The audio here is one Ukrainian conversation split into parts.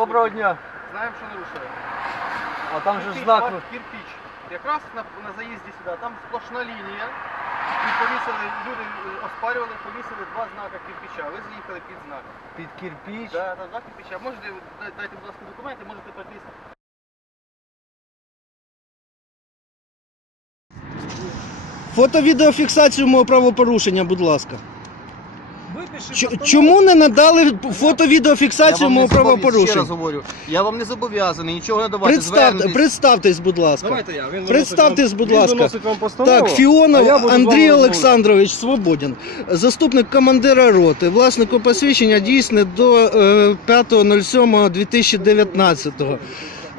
Доброго дня. Знаємо, що нарушили. А там же ж Кирпич, знак. бач, Кирпич. Якраз на, на заїзді сюди, там сплошна лінія. І повісили, люди е, оспарювали, повісили два знака кирпича. Ви заїхали під знак. Під кирпіч. Да, там два кирпича. Можете, дай- дайте, будь ласка, документи, можете пройти. Фото-відеофіксацію мого правопорушення, будь ласка. Чому не надали фото-відеофіксацію вам мого не правопорушення? раз говорю. Я вам не зобов'язаний нічого надавати. Представте, представтесь, будь ласка. Давайте я. Він Представтесь, вам- будь він ласка. вам постанову, Так, Фіонов я Андрій. Олександрович Свободін, заступник командира роти, власнику посвідчення дійсне до е, 5.07.2019.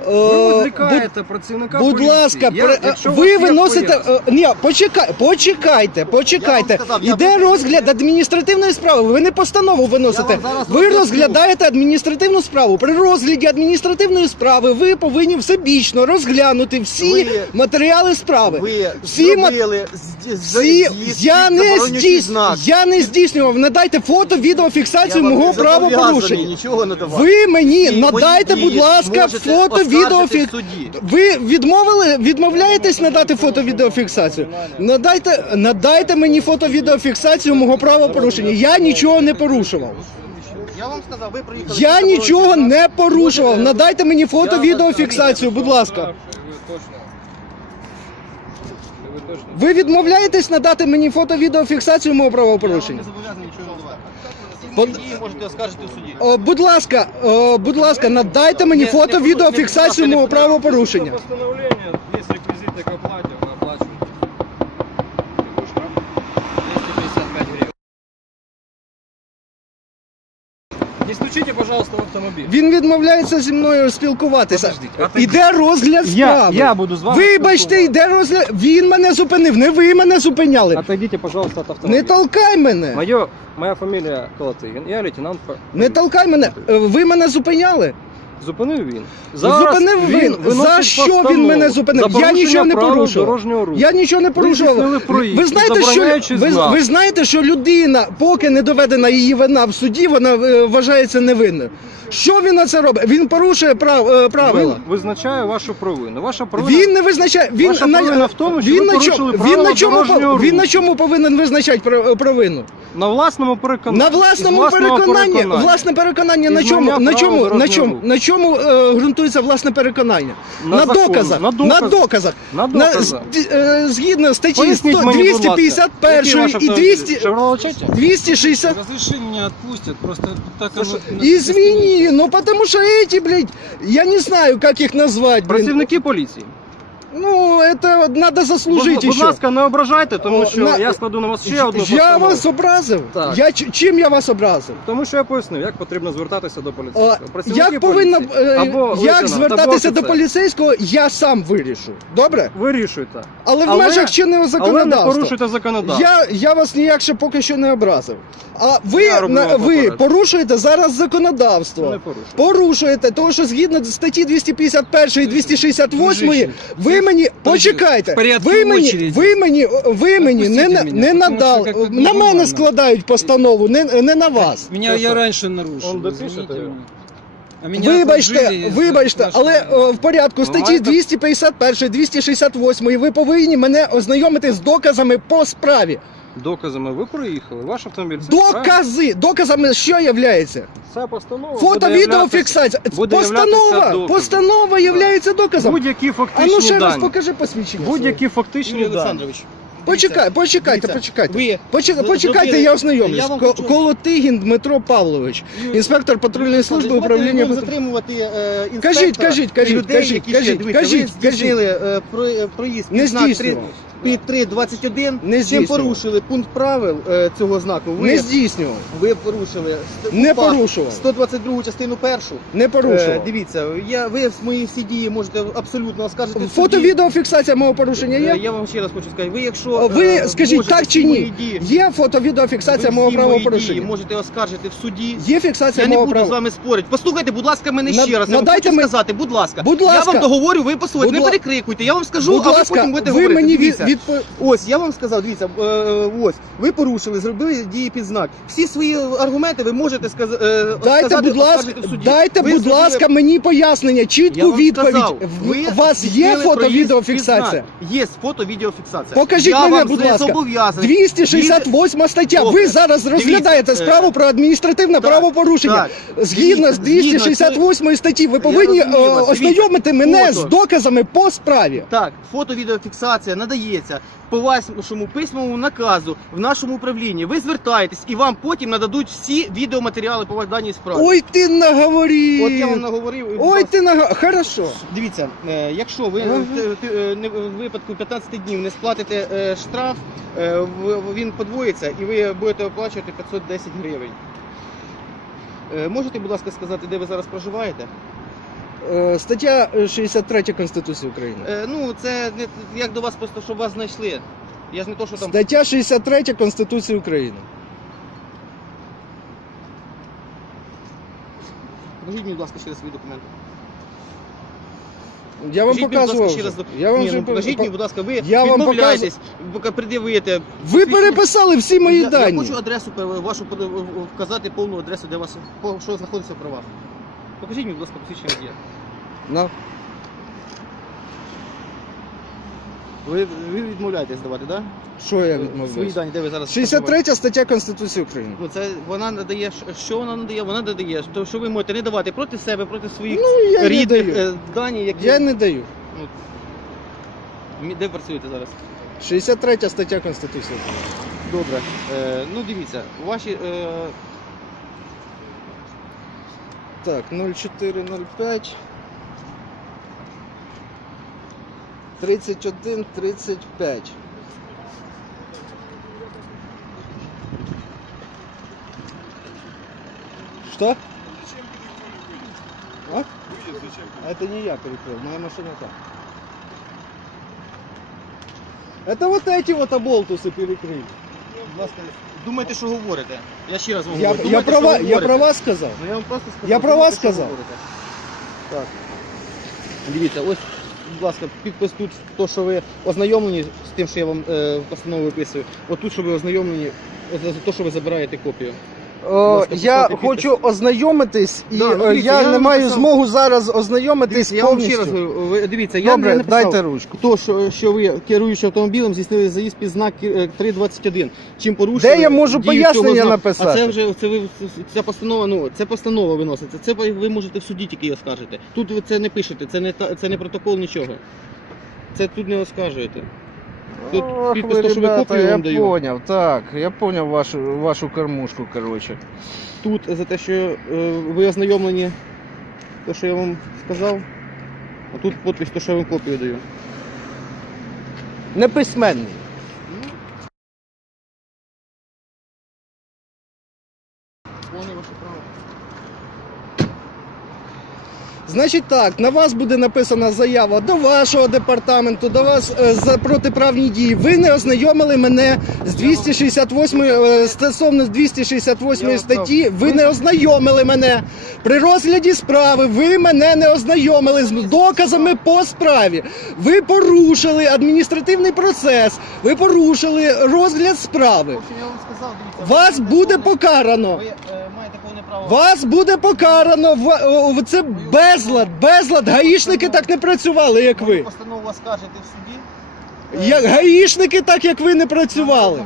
Ви Е, відвлікаєте працівника Будь поліції. ласка, Я- якщо у ви є виносите. пояснення. е, Ні, почекай, почекайте, почекайте. Вам сказав, я Іде буду- розгляд адміністративної справи. Ви не постанову виносите. Я вам зараз Ви роз'ясню. розглядаєте адміністративну справу. При розгляді адміністративної справи ви повинні всебічно розглянути всі Ви- матеріали справи. Ви всі ма- зробили з- з- всі, з'їзд я під не заборонюючий здійс... знак. я не здійснював. Надайте фото, Я відеофіксацію вам мого не зобов'язаний правопорушення. Нічого. Ви мені надайте, будь ласка, можете фото, відеофік... в суді. Ви відмовили, відмовляєтесь надати фото, відеофіксацію? Надайте, надайте мені фото, відеофіксацію мого правопорушення. Я нічого не порушував. Я вам сказав, ви приїхали. Я нічого не порушував. Надайте мені фото, Я вас відеофіксацію, будь ласка. Ви відмовляєтесь надати мені фото, відеофіксацію мого Я вам не зобов'язаний нічого надавати. Под- дії можете оскаржити в суді. О, будь ласка, о, будь ласка, надайте мені Не- фото, не- відеофіксацію не- мого правопорушення. Постановлення, є реквізити к оплаті, ви оплачуєте. Який штраф? 255 гривень. Стучите, пожалуйста, в автомобіль. Він відмовляється зі мною спілкуватися. Подождіть, ти- Іде розгляд справи. я буду з вами Вибачте, спілкуватися. йде розгляд. Він мене зупинив, не ви мене зупиняли. Отойдите, пожалуйста, от Не толкай мене. Моє, моя фамілія Колотигін, я лейтенант. по- Не толкай мене. Е, Ви мене зупиняли. Зупинив він. Зупинив він. виносить За що він постанову. мене зупинив? За Я нічого не правил порушував. дорожнього руху. Я нічого не порушував. проїзд, Ви знаєте, що забороняючи ви, знак. ви знаєте, що людина, поки не доведена її вина в суді, вона е, вважається невинною. Що він на це робить? Він порушує прав, е, правила. Він визначає вашу провину. Ваша провина Він не визначає. Він Ваша на, провина в тому, що він ви на чому, порушили він правила на чому дорожнього по- він на чому повинен визначати про- провину? на власному переконанні. На власному власного переконанні, переконання. власне переконання на Із чому, знання на правил чому, на дорожнього чому, руху. на чому е, ґрунтується власне переконання? На На, доказах, на на доказах. На На- доказах. з- е, згідно статті Поясніть 100, мені, будь ласка, 251 ваш і автомобіль? 200, Chevrolet Cheetah? 260. Разреши меня отпустят, просто так оно... Извини, ну потому что эти, блядь, я не знаю, как их назвать, блин. Працівники поліції. Ну, это надо заслужить Будь, будь еще. ласка, не ображайте, тому що на- я складу на вас ще одну я постанову. вас образив? Так. Я, ч- чим я вас образив? Тому що я пояснив, як потрібно звертатися до поліцейського. О, Працівники як повинна поліції е, або як лейтенант, звертатися до офіцер. поліцейського, я сам вирішу. Добре? Вирішуйте. Але в Але- межах чинного Але не законодавства. порушуйте законодавство. Я, я вас ніяк ще поки що не образив. А ви, Я роблю на, вам ви попередження. порушуєте зараз законодавство. Не порушую. Порушуєте, тому що згідно статті 251 і 268 ви мені почекайте. порядку Ви мені, очереди. ви мені, ви мені не, мене, не потому надали. що як На мене нормально. складають постанову, не, не на вас. Меня я раньше нарушил, он допишет извините её. меня. А меня Вибачте, окружили вибачте, але о, в порядку статті маєте- 251, 268 ви повинні мене ознайомити з доказами по справі. Доказами ви проїхали, ваш автомобіль. Це правильно? Докази, доказами що являється? Це постанова. Фото, буде відео, являтися- фіксація. буде являтися Постанова, доказом. постанова являється доказом. Будь-які А фактичні ну ще раз дані. покажи посвідчення. Будь-які фактичні Юрій дані. Олександрович. Почекай, почекайте, Дивіться, почекайте. Ви Почекайте, почекайте, я ознайомлюсь. Я вам Ко- хочу- Колотигін Дмитро Павлович, інспектор патрульної служби управління. патруль- затримувати е, інспектора Кажіть, кажіть, і кажіть, людей, кажіть, які кажіть, ще, дивіться, кажіть, ви здійснили е, про- е, проїзд Не під знак здійснював. 3 під 3.21, Не чим здійснював. порушили пункт правил е, цього знаку. Ви, Не здійснював, ви порушили ст- не УПА порушував, 122 частину першу. не Е, порушував. дивіться, я, ви мої всі дії можете абсолютно оскаржити. в Фото-відеофіксація мого порушення Е, є? Я вам ще раз хочу сказати, ви якщо Ви е, скажіть можете так чи всі мої ні? дії- Є фото, відеофіксація ви мого всі мої дії правопорушення. можете оскаржити в суді. Є фіксація Я не мого буду з права. вами спорити. Послухайте, будь ласка, мене На- ще раз. Я вам надайте хочу ми- сказати, будь ласка. Будь Я вам договорю, ви послухайте, Будь не ла- перекрикуйте. Я вам скажу, Будь а ви ласка, потім будете ви говорити. мені Дивіться, відпо... Ось, я вам сказав, дивіться, е, е, ось, ви порушили, зробили дії під знак. Всі свої аргументи ви можете сказ- е, Дайте, сказати, будь ласка, оскаржити в суді. дайте, Ви будь зробили- ласка, мені пояснення, Я чітку вам відповідь. сказав, В- ви У вас є здійснили фото проїзд відеофіксація? під знак. Є фото відеофіксація. Покажіть я мене, вам будь не ласка. зобов'язаний. 268 стаття. Ви Добре. зараз Дивіться, розглядаєте е, справу про адміністративне так, правопорушення. так. Згідно з Дивіться, згідно 268 статті, ви повинні розумію е, вас. ознайомити Дивіться, мене фото. з доказами по справі. Так, фото-відеофіксація надається по вашому письмовому наказу в нашому управлінні. Ви звертаєтесь і вам потім нададуть всі відеоматеріали по даній справі. Ой, ти наговорив. От я вам наговорив. Ой, ласка, ти наговорив. Хорошо. Дивіться, е, якщо ви Ага. е, т- не- в випадку 15 днів не сплатите е, штраф, е, в- він подвоїться і ви будете оплачувати 510 гривень. Е, Можете, будь ласка, сказати, де ви зараз проживаєте? Е, Стаття е, 63 Конституції України. Е, Ну, це не як до вас просто, щоб вас знайшли. Я ж не то, що там. Стаття 63 Конституції України. Покажіть мені, будь ласка, ще раз свої документи. Я вам Покажіть мені, будь показував. ласка, ще вже. раз док- Я вам Ні, вже ну, покажіть мені, будь ласка, ви Я вам відмовляєтесь, поки пред'явите. Ви переписали всі мої я, дані. Я хочу адресу пе- вашу пода- вказати повну адресу, де вас по- що знаходиться в правах. Покажіть мені, будь ласка, посвідчення водія. На. Ви, ви відмовляєтесь давати, так? Що я Свої відмовляюсь? дані, де ви зараз 63 стаття Конституції України. Ну, це вона надає, що- що вона надає? Вона надає, то, що ви можете не давати проти себе, проти своїх Ну, я не рідних даю. е, дані, які... Я не даю. Мі- Де працюєте зараз? 63 стаття Конституції України. Добре. Е, ну, дивіться, ваші... Е, Так, 0405 31 35. Что? А? Это не я перекрыл, моя машина там. Это вот эти вот оболтусы перекрыли. Будь ласка, думайте, що говорите. Я ще раз вам Я, говорю. я, Думайте, про, що ва- я говорите. про вас сказав. Ну, я вам просто сказав. Я про думайте, вас що сказав. говорите. Так. Дивіться, ось, будь ласка, підпис тут, то, що ви ознайомлені з тим, що я вам е, постанову виписую. Отут, що ви ознайомлені, за за те, що ви забираєте копію. О, ласка, я хочу ознайомитись, і Да, ну, е, дивіться, я, я не маю написав- змогу зараз ознайомитись Дивіться, я вам ще повністю. раз говорю, ви, дивіться, я Добре, не написав, дайте ручку. То, що, що ви керуючи автомобілем, здійснили заїзд під знак е, 321. Чим порушили Де я можу дію цього пояснення знаку. написати? А це вже це ви ця постанова, ну це постанова виноситься. Це ви ви можете в суді тільки її оскаржити. Тут ви це не пишете, це не та це не протокол нічого. Це тут не оскаржуєте. Тут Ох, ви, то, що ви ребята, копію я вам даю. поняв, так, я поняв вашу, вашу кормушку, коротше. Тут за те, що е, ви ознайомлені, те, що я вам сказав. А тут підпис, то, що я вам копію даю. Неписьменний. Повне ваше право. Значить так, на вас буде написана заява до вашого департаменту, до вас е, за протиправні дії. Ви не ознайомили мене з 268 е, стосовно 268 Я статті. Ви не ознайомили мене при розгляді справи. Ви мене не ознайомили з доказами по справі. Ви порушили адміністративний процес. Ви порушили розгляд справи. Я вам сказав, дивіться. Вас буде покарано. Ви е, маєте. Вас буде покарано. В- в- Це безлад, безлад. Гаїшники так не працювали, як ви. постанову скажете в суді. Як гаїшники, так як ви не працювали.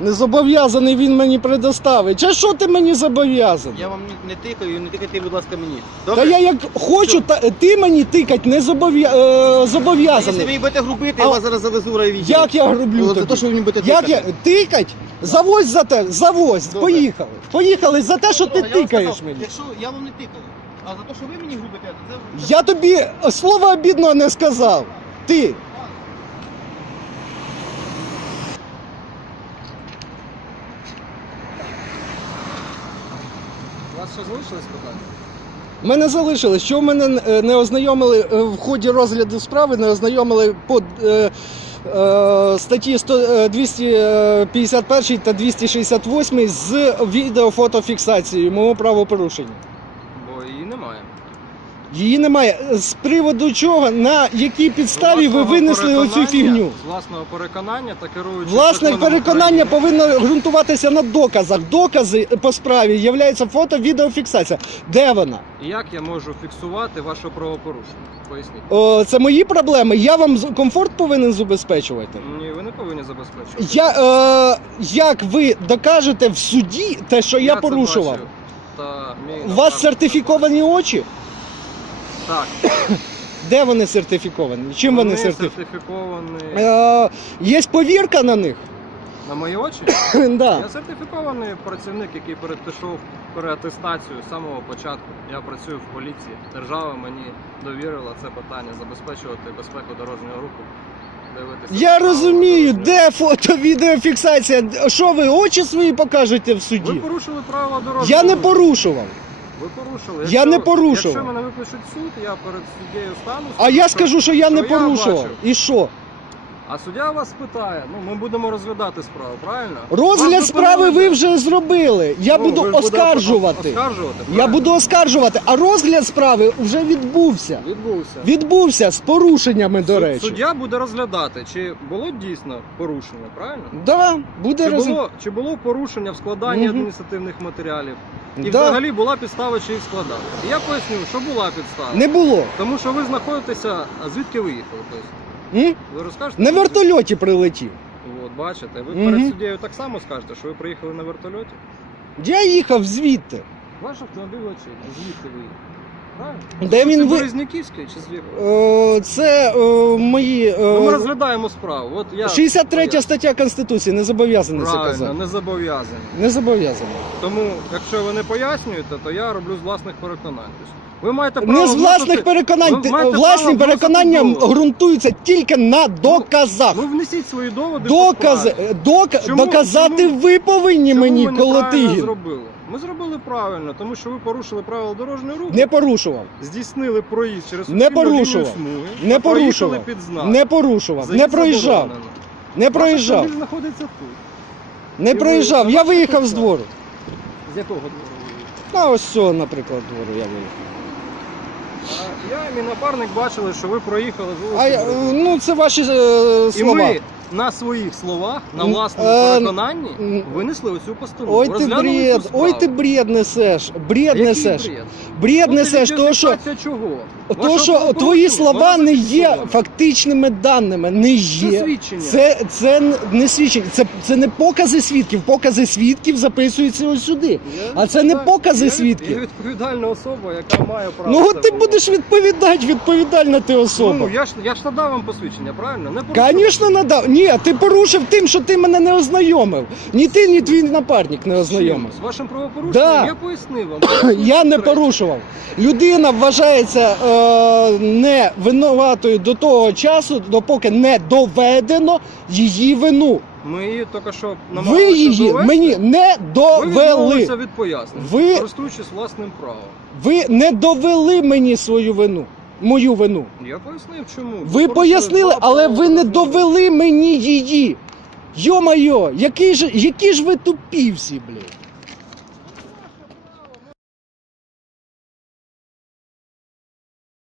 Не зобов'язаний він мені предоставить. Чи що ти мені зобов'язаний? Я вам не, тикаю, не тикайте, будь ласка, мені. Та я як хочу, та ти мені тикать не зобов'я... е, Якщо ви зобов'язаний. мені будете грубити, А я вас зараз завезу в райвідділ. Як я грублю За тобі? те, що ви мені будете Як я тикати. тикать? Завозь за те, завозь, Добре. поїхали. Поїхали за те, що ти Добре, я вам тикаєш сказав, мені. Якщо я вам не тикаю, а за те, що ви мені грубите, це... Я тобі слова обідного не сказав. Ти. У вас що залишилось питання? У мене залишилось, що мене е, не ознайомили е, в ході розгляду справи, не ознайомили по е, е, статті 100, е, 251 та 268 з відеофотофіксацією мого правопорушення. Її немає. З приводу чого, на якій підставі ви Власного винесли оцю переконання- фігню? З власного переконання та керуючи Власне законом переконання України. повинно ґрунтуватися на доказах. Докази по справі являються фото, відеофіксація. Де вона? І Як я можу фіксувати ваше правопорушення? Поясніть. О, це мої проблеми. Я вам з- комфорт повинен забезпечувати. Ні, ви не повинні забезпечувати. Я, е, як ви докажете в суді те, що я, це порушував? бачив, Та мій У вас напарник сертифіковані очі? бачив. Так. Де вони сертифіковані? Чим вони, сертифіковані? сертифіковані Е, є повірка на них? на мої очі? да. Я сертифікований працівник, який перепішов переатестацію з самого початку. Я працюю в поліції. Держава мені довірила це питання забезпечувати безпеку дорожнього руху. Дивитися Я розумію, де фото, відеофіксація? Що ви очі свої покажете в суді? Ви порушили правила дорожнього Я не порушував. Ви порушили. Я не порушував. Якщо мене випишуть в суд, я перед суддєю стану. А я скажу, що я не порушував. І що? А суддя вас питає, ну ми будемо розглядати справу, правильно? Розгляд справи ви вже зробили. Я Ну, буду ви ж будете оскаржувати. Оскаржувати, Я правильно? буду оскаржувати, а розгляд справи вже відбувся. Відбувся. Відбувся з порушеннями, до Суд- речі. Суддя буде розглядати, чи було дійсно порушення, правильно? Да, буде Чи роз... було, чи було порушення в складанні Мгм. адміністративних матеріалів? І Да. взагалі була підстава, чи їх складати? І я поясню, що була підстава. Не було. Тому що ви знаходитеся, а звідки ви їхали? Тобто, М? ви розкажете? На вертольоті прилетів. От, бачите, ви Мгм. перед суддєю так само скажете, що ви приїхали на вертольоті? Я їхав звідти. Ваш автомобіль очевидно, звідти ви їхали? Правильно? Де він ви... Березняківський чи звідки? Е, Це е, мої. Ну, ми Е... розглядаємо справу. От я 63 поясню. стаття Конституції не зобов'язаний це Правильно, казати. не зобов'язані. Не зобов'язаний. Тому, якщо ви не пояснюєте, то я роблю з власних переконань. Тобто, Ви маєте право Не з власних вносити- переконань. ви Ти- маєте Власні право переконання вносити доводи. ґрунтуються тільки на доказах. Ви внесіть свої доводи. по Докази, справі. док, Чому- доказати чому- ви повинні Чому мені, ми неправильно Колотигін. зробили? Ми зробили правильно, тому що ви порушили правила дорожнього руху, Не порушував. здійснили проїзд через Не лінію порушував. смуги, Не та проїхали порушував. під знак. Не порушував. Заїзд Не проїжджав. заборонено. Не проїжджав. автомобіль знаходиться тут. Не проїжджав. Я виїхав з двору. З якого двору ви? На ось цього, наприклад, двору я виїхав. А Я і мій напарник бачили, що ви проїхали з вулиці. А я, ну це ваші е, І слова. ми на своїх словах, на власному е, переконанні винесли оцю постанову. Ой ти розглянули бред, цю ой ти бред несеш, бред Який несеш. бред? Бред От несеш, того що, чого? Вашого що твої слова Вона не є зафіксована. фактичними даними, не є. свідчення. Це, це не свідчення, це, це не покази свідків. Покази свідків записуються ось сюди. Я А це не відповідальна- покази я від- свідків. Я відповідальна особа, яка має право. Ну це от ти робити. будеш відповідати, відповідальна ти особа. Ну, я ж я ж надав вам посвідчення, правильно? Не порушив. Звісно, надав. Ні, ти порушив тим, що ти мене не ознайомив. Ні ти, ні твій напарник не ознайомив. З вашим правопорушенням Да. я пояснив вам. Я не порушував. Людина вважається е, не винуватою до того часу, допоки не доведено її вину. Ми її тільки що Ви її довести. мені не Ви довели. відмовилися від пояснень, Ви- користуючись власним правом. Ви не довели мені свою вину. Мою вину. Я пояснив, чому. Ви пояснили, але ви не довели мені її. Йо-майо, які ж, які ж ви тупі всі, блядь.